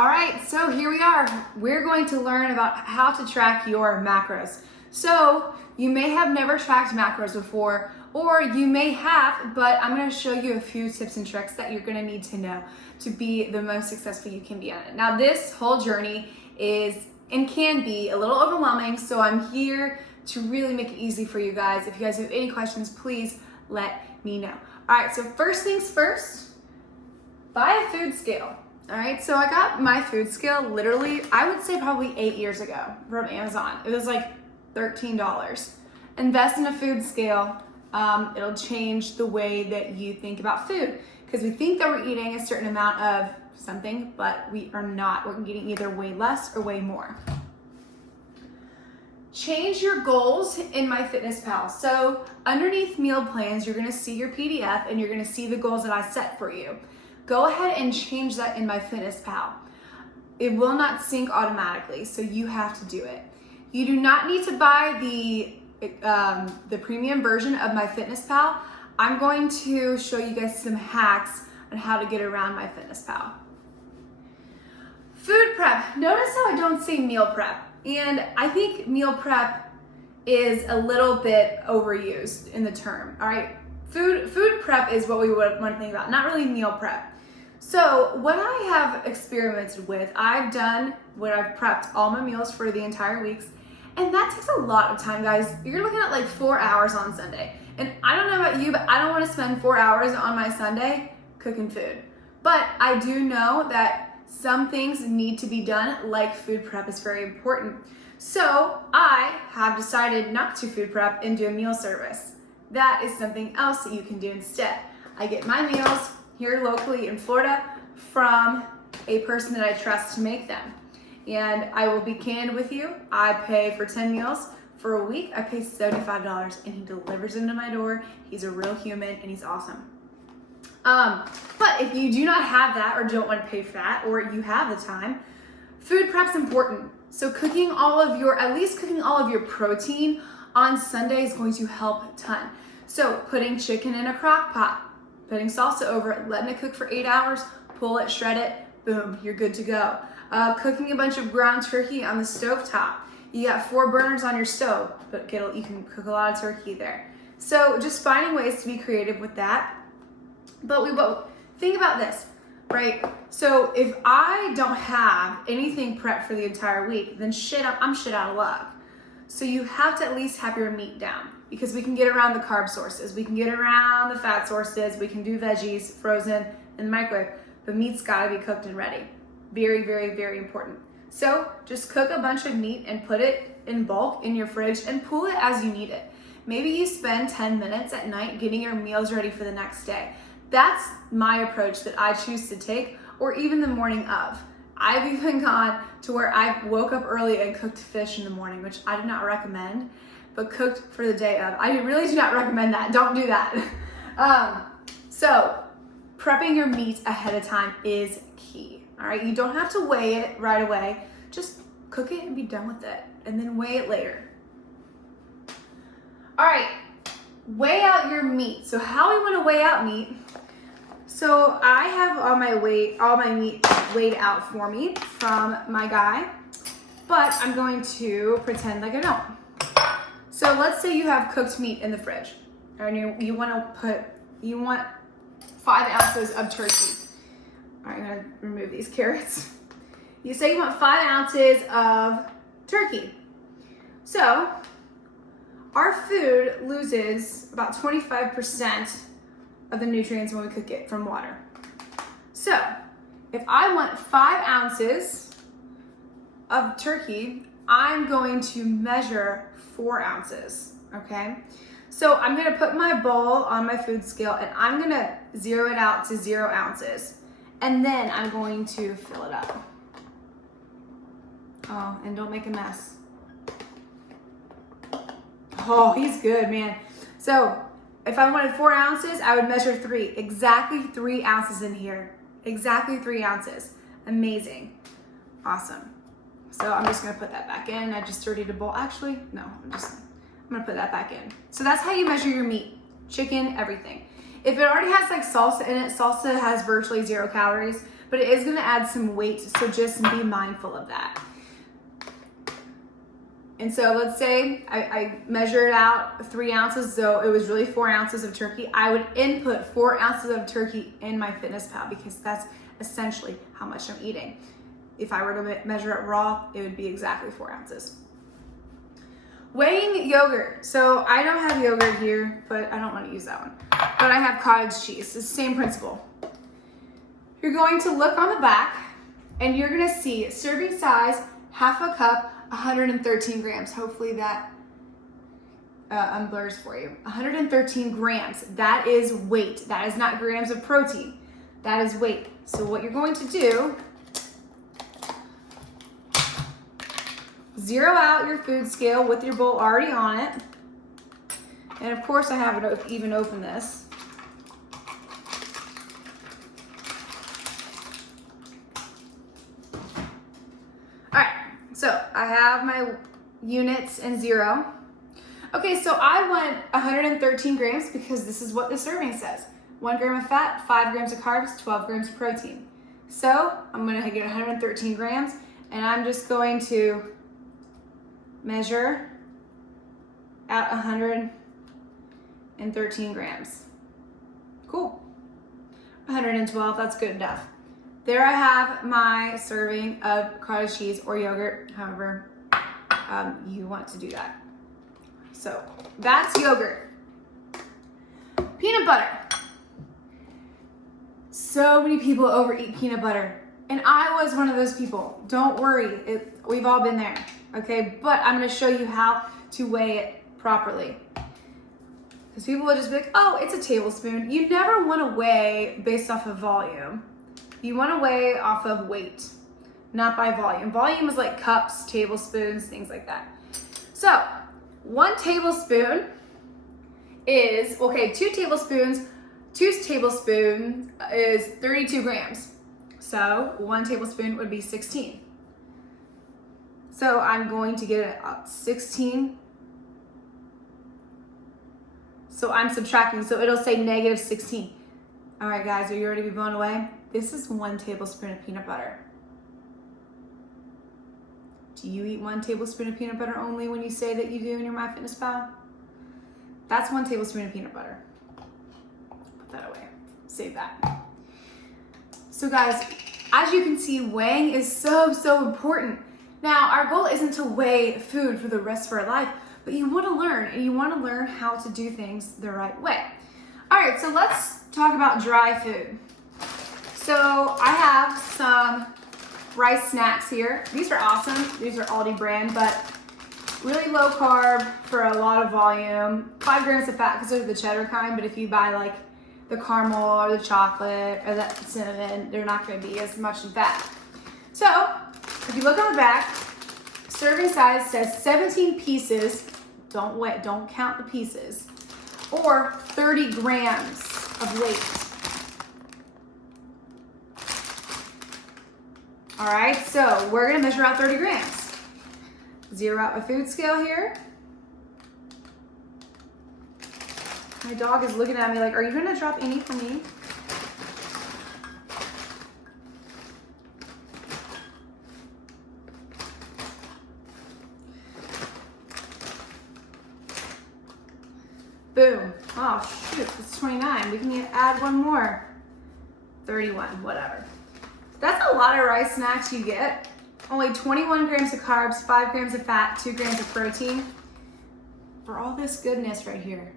All right, so here we are. We're going to learn about how to track your macros. So you may have never tracked macros before, or you may have, but I'm gonna show you a few tips and tricks that you're gonna need to know to be the most successful you can be on it. Now this whole journey is and can be a little overwhelming, so I'm here to really make it easy for you guys. If you guys have any questions, please let me know. All right, so first things first, buy a food scale. All right, so I got my food scale literally, I would say probably 8 years ago from Amazon. It was like $13. Invest in a food scale. It'll change the way that you think about food, because we think that we're eating a certain amount of something, but we are not. We're eating either way less or way more. Change your goals in MyFitnessPal. So underneath meal plans, you're gonna see your PDF and you're gonna see the goals that I set for you. Go ahead and change that in MyFitnessPal. It will not sync automatically, so you have to do it. You do not need to buy the premium version of MyFitnessPal. I'm going to show you guys some hacks on how to get around MyFitnessPal. Food prep. Notice how I don't say meal prep. And I think meal prep is a little bit overused in the term, all right? Food prep is what we would want to think about, not really meal prep. So what I have experimented with, I've done where I've prepped all my meals for the entire weeks, and that takes a lot of time, guys. You're looking at like 4 hours on Sunday. And I don't know about you, but I don't want to spend 4 hours on my Sunday cooking food. But I do know that some things need to be done, like food prep is very important. So I have decided not to food prep and do a meal service. That is something else that you can do instead. I get my meals here locally in Florida from a person that I trust to make them. And I will be candid with you, I pay for 10 meals for a week, I pay $75 and he delivers them to my door. He's a real human and he's awesome. But if you do not have that or don't want to pay for that, or you have the time, food prep's important. So at least cooking all of your protein on Sunday is going to help a ton. So putting chicken in a crock pot, putting salsa over it, letting it cook for 8 hours, pull it, shred it, boom, you're good to go. Cooking a bunch of ground turkey on the stove top. You got 4 burners on your stove, but you can cook a lot of turkey there. So just finding ways to be creative with that. But think about this, right? So if I don't have anything prepped for the entire week, then I'm shit out of luck. So you have to at least have your meat down, because we can get around the carb sources, we can get around the fat sources, we can do veggies frozen in the microwave, but meat's gotta be cooked and ready. Very, very, very important. So just cook a bunch of meat and put it in bulk in your fridge and pull it as you need it. Maybe you spend 10 minutes at night getting your meals ready for the next day. That's my approach that I choose to take, or even the morning of. I've even gone to where I woke up early and cooked fish in the morning, which I do not recommend, but cooked for the day of. I really do not recommend that. Don't do that. So prepping your meat ahead of time is key. All right, you don't have to weigh it right away. Just cook it and be done with it, and then weigh it later. All right, weigh out your meat. So how we want to weigh out meat? So I have all my meat weighed out for me from my guy, but I'm going to pretend like I don't. So let's say you have cooked meat in the fridge, and you want 5 ounces of turkey. All right, I'm gonna remove these carrots. You say you want 5 ounces of turkey. So our food loses about 25% of the nutrients when we cook it from water. So if I want 5 ounces of turkey, I'm going to measure 4 ounces, okay? So I'm gonna put my bowl on my food scale and I'm gonna zero it out to 0 ounces. And then I'm going to fill it up. Oh, and don't make a mess. Oh, he's good, man. So if I wanted 4 ounces, I would measure 3. Exactly 3 ounces in here. Exactly 3 ounces. Amazing. Awesome. So I'm just gonna put that back in. I just dirtied a bowl. Actually, no, I'm gonna put that back in. So that's how you measure your meat, chicken, everything. If it already has like salsa in it, salsa has virtually 0 calories, but it is gonna add some weight, so just be mindful of that. And so let's say I measured out 3 ounces, so it was really 4 ounces of turkey. I would input 4 ounces of turkey in MyFitnessPal because that's essentially how much I'm eating. If I were to measure it raw, it would be exactly 4 ounces. Weighing yogurt. So I don't have yogurt here, but I don't want to use that one. But I have cottage cheese. It's the same principle. You're going to look on the back and you're going to see serving size, half a cup, 113 grams. Hopefully that unblurs for you. 113 grams. That is weight. That is not grams of protein. That is weight. So what you're going to do, zero out your food scale with your bowl already on it. And of course I haven't even opened this. All right, so I have my units and zero. Okay, so I want 113 grams because this is what the serving says. 1 gram of fat, 5 grams of carbs, 12 grams of protein. So I'm gonna get 113 grams and I'm just going to measure at 113 grams. Cool. 112, that's good enough. There I have my serving of cottage cheese or yogurt, however you want to do that. So that's yogurt. Peanut butter. So many people overeat peanut butter. And I was one of those people. Don't worry, we've all been there, okay? But I'm gonna show you how to weigh it properly. Because people will just be like, oh, it's a tablespoon. You never wanna weigh based off of volume. You wanna weigh off of weight, not by volume. Volume is like cups, tablespoons, things like that. So, 1 tablespoon is, okay, 2 tablespoons is 32 grams. So 1 tablespoon would be 16. So I'm going to get 16. So I'm subtracting, so it'll say negative 16. All right, guys, are you ready to be blown away? This is 1 tablespoon of peanut butter. Do you eat 1 tablespoon of peanut butter only when you say that you do in your MyFitnessPal? That's 1 tablespoon of peanut butter. Put that away, save that. So guys, as you can see, weighing is so important. Now, our goal isn't to weigh food for the rest of our life, but you want to learn, and you want to learn how to do things the right way. All right, so let's talk about dry food. So I have some rice snacks here. These are awesome. These are Aldi brand, but really low carb for a lot of volume. 5 grams of fat because they're the cheddar kind, but if you buy like the caramel or the chocolate or the cinnamon, they're not going to be as much in fat. So if you look on the back, serving size says 17 pieces. Don't count the pieces, or 30 grams of weight. All right, so we're gonna measure out 30 grams. Zero out my food scale here. My dog is looking at me like, are you gonna drop any for me? Boom. Oh shoot, it's 29. We can add one more. 31, whatever. That's a lot of rice snacks you get. Only 21 grams of carbs, 5 grams of fat, 2 grams of protein. For all this goodness right here.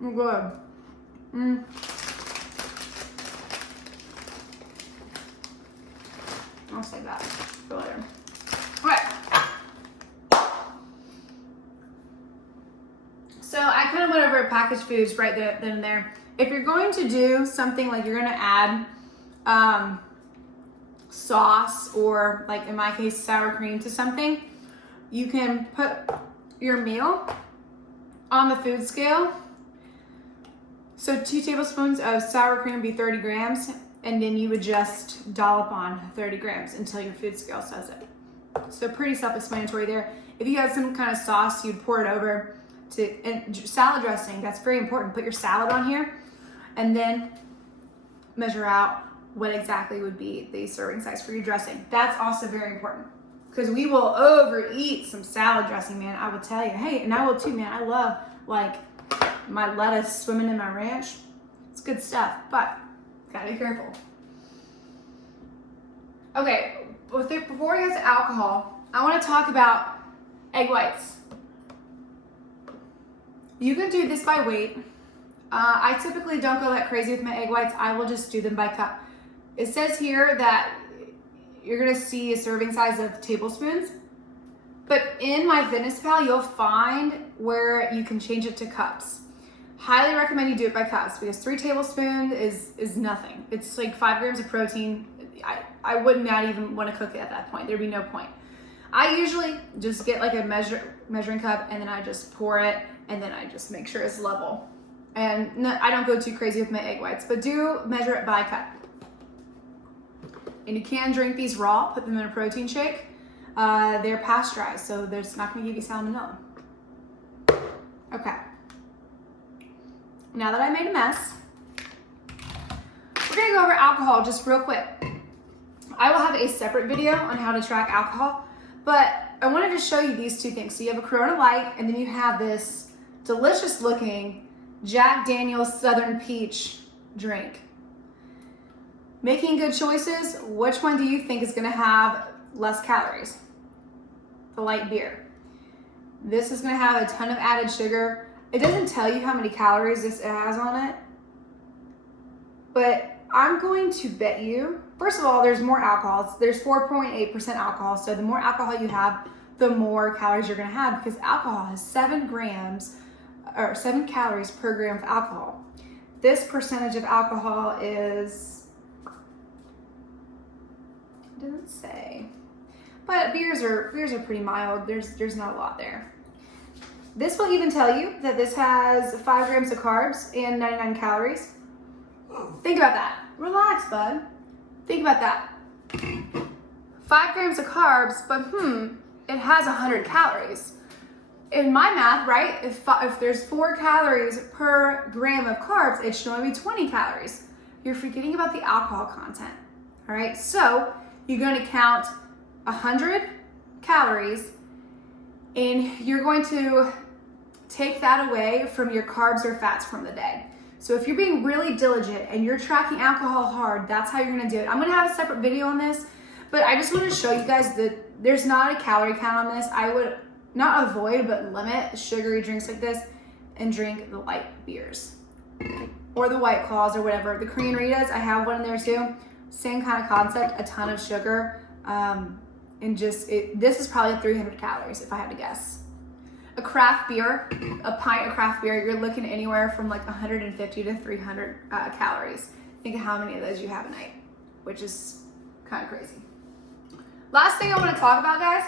Good. I'll save that for later. All right. So I kind of went over packaged foods right then and there. If you're going to do something like you're going to add sauce or, like in my case, sour cream to something, you can put your meal on the food scale. So 2 tablespoons of sour cream would be 30 grams, and then you would just dollop on 30 grams until your food scale says it. So pretty self-explanatory there. If you had some kind of sauce, you'd pour it over and salad dressing, that's very important. Put your salad on here and then measure out what exactly would be the serving size for your dressing. That's also very important because we will overeat some salad dressing, man. I will tell you. Hey, and I will too, man. I love like my lettuce swimming in my ranch. It's good stuff, but gotta be careful. Okay, before we get to alcohol, I want to talk about egg whites. You can do this by weight. I typically don't go that crazy with my egg whites. I will just do them by cup. It says here that you're gonna see a serving size of tablespoons, but in MyFitnessPal, you'll find where you can change it to cups. Highly recommend you do it by cups because 3 tablespoons is nothing. It's like 5 grams of protein. I would not even want to cook it at that point. There'd be no point. I usually just get like a measuring cup and then I just pour it and then I just make sure it's level. And I don't go too crazy with my egg whites, but do measure it by cup. And you can drink these raw, put them in a protein shake. They're pasteurized, so there's not gonna give you salmonella. Okay. Now that I made a mess, we're gonna go over alcohol just real quick. I will have a separate video on how to track alcohol, but I wanted to show you these 2 things. So you have a Corona Light, and then you have this delicious looking Jack Daniel's Southern Peach drink. Making good choices, which one do you think is gonna have less calories? The light beer. This is gonna have a ton of added sugar. It doesn't tell you how many calories this has on it, but I'm going to bet you, first of all, there's more alcohol. There's 4.8% alcohol, so the more alcohol you have, the more calories you're gonna have because alcohol has 7 calories per gram of alcohol. This percentage of alcohol is, it doesn't say, but beers are pretty mild. There's not a lot there. This will even tell you that this has 5 grams of carbs and 99 calories. Think about that. Relax, bud. Think about that. 5 grams of carbs, but it has 100 calories. In my math, right, if there's 4 calories per gram of carbs, it should only be 20 calories. You're forgetting about the alcohol content, all right? So you're going to count 100 calories and you're going to take that away from your carbs or fats from the day. So if you're being really diligent and you're tracking alcohol hard, that's how you're gonna do it. I'm gonna have a separate video on this, but I just wanna show you guys that there's not a calorie count on this. I would not avoid, but limit sugary drinks like this and drink the light beers or the White Claws or whatever. The Korean Ritas, I have one in there too. Same kind of concept, a ton of sugar. And just, this is probably 300 calories if I had to guess. A craft beer, a pint of craft beer, you're looking anywhere from like 150 to 300 calories. Think of how many of those you have a night, which is kind of crazy. Last thing I want to talk about, guys,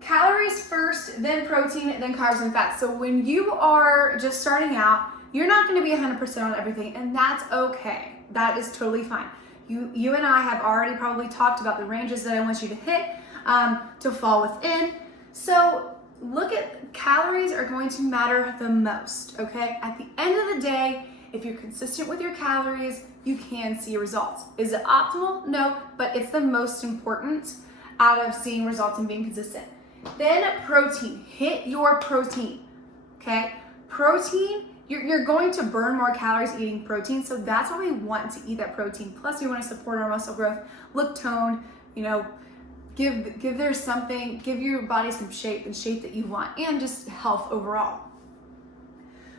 calories first, then protein, then carbs and fats. So when you are just starting out, you're not going to be 100% on everything, and that's okay. That is totally fine. You and I have already probably talked about the ranges that I want you to hit to fall within. So look at, calories are going to matter the most, okay? At the end of the day, if you're consistent with your calories, you can see results. Is it optimal? No, but it's the most important out of seeing results and being consistent. Then protein, hit your protein, okay? Protein, you're going to burn more calories eating protein, so that's why we want to eat that protein. Plus we want to support our muscle growth, look toned, you know, give your body some shape and shape that you want, and just health overall.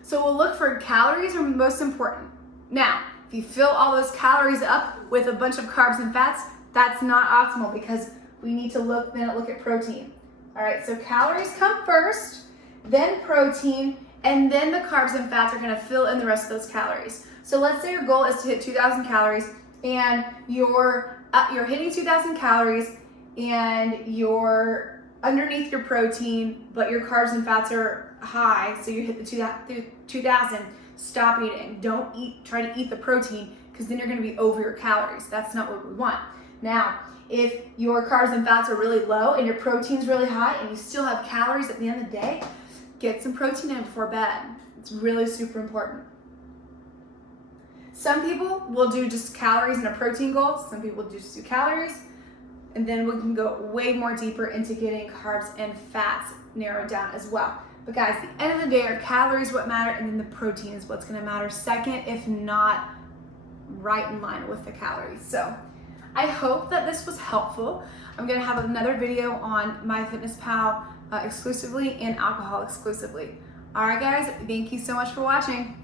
So we'll look for calories are most important. Now, if you fill all those calories up with a bunch of carbs and fats, that's not optimal because we need to look at protein. All right, so calories come first, then protein, and then the carbs and fats are gonna fill in the rest of those calories. So let's say your goal is to hit 2,000 calories and you're hitting 2,000 calories and you're underneath your protein, but your carbs and fats are high, so you hit the 2,000, stop eating. Don't try to eat the protein because then you're gonna be over your calories. That's not what we want. Now, if your carbs and fats are really low and your protein's really high and you still have calories at the end of the day, get some protein in before bed. It's really super important. Some people will do just calories and a protein goal. Some people just do calories. And then we can go way more deeper into getting carbs and fats narrowed down as well. But guys, at the end of the day, our calories what matter, and then the protein is what's gonna matter second, if not right in line with the calories. So I hope that this was helpful. I'm gonna have another video on MyFitnessPal exclusively and alcohol exclusively. All right, guys, thank you so much for watching.